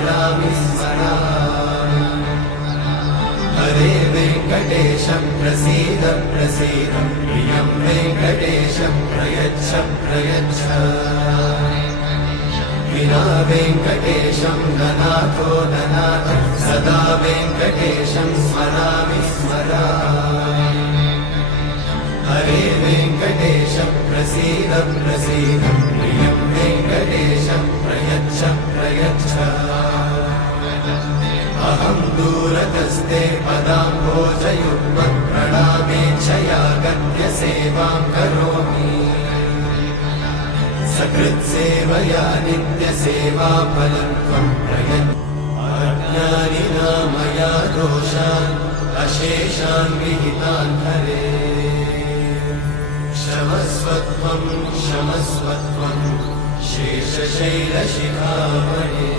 स्मरामि स्मरामि। हरे वेङ्कटेश प्रसीद प्रसीद, प्रियं वेङ्कटेश प्रयच्छ प्रयच्छ। विना वेङ्कटेशं ननाथो ननाथ, सदा वेङ्कटेशं स्मरामि स्मरामि। हरे वेङ्कटेश प्रसीद प्रसीद, प्रियं वेङ्कटेश प्रयच्छ प्रयच्छ। अहं दूरतस्ते पदाम्भोजयुग्मं, प्रणामेच्छया गद्य सेवां करोमि। सकृत्सेवया नित्यसेवाफलं त्वं प्रयच्छ। अज्ञानिना मया दोषान् अशेषान् विहितान् हरे। क्षमस्व त्वं शेषशैलशिखामणे।